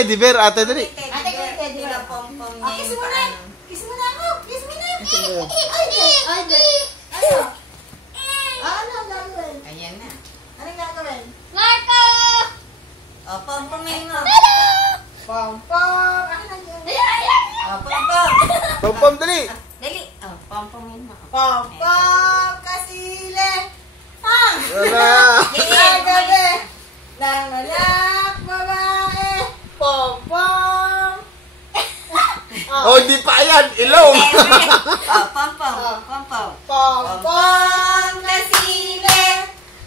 teddy bear, ate, dali. Ate ko yung teddy bear. Pom-pom Oh, niya kiss yung mo na. paano. Kiss mo na ako. Kiss mo na. Sige. Ay, ano? Ano ang gagawin? Ayan na. Anong gagawin? Marco! O, pom-pomin mo. Pom-pom. Ano nandiyan? O, pom-pom. Pom-pom, dali. Dali. O, pom-pomin mo. Pom-pom. Kasile. Ah! Wala. Gagabi. Nang anak, babae. Pom-pom. Oh, hindi pa yan. Ilong. O, pom-pom. Pom-pom. Pom-pom. Kasile.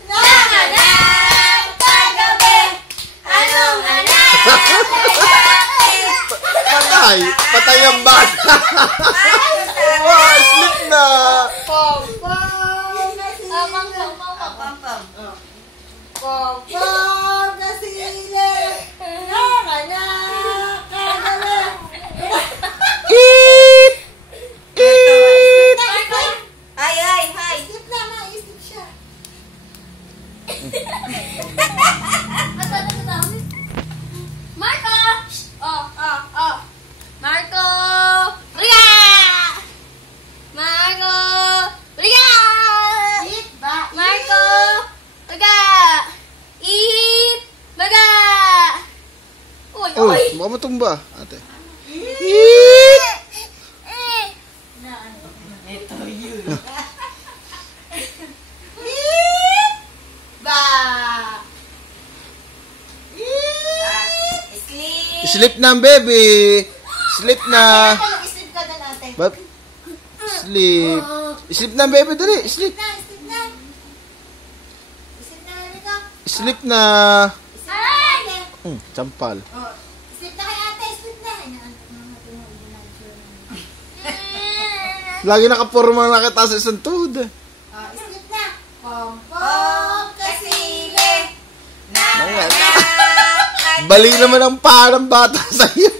Nang Anak, kagabi. Anong anak? Patay. Patay ang bata. Wow, sleep na. Pom-pom. Kasile. Pom-pom. Pom-pom. Kasile. Nang anak, kagabi. Eat. Eat. Ay, ay, ay. Isip na, maisip siya. Marco! Oh. Marco! Liga! Marco! Liga! Eat ba? Marco! Liga! Eat! Baga! Uy, Oh, uy! baka matumba, ate. Eat. Ito yun. Eat ba? Sleep. Sleep na, baby. Sleep na. Isip ka na natin. Sleep. Sleep na, baby, dali. Sleep. Isip na. Isip na, halika. Sleep na. Isip na, halika. Sampal. Oh, isip na kay ate, isip na. Lagi nakapurma na kita sa isang tuhod. Oh, isip na. Pom-pom, kasile. Nang Ayan. anak. Bali naman ang paa ng bata sa'yo.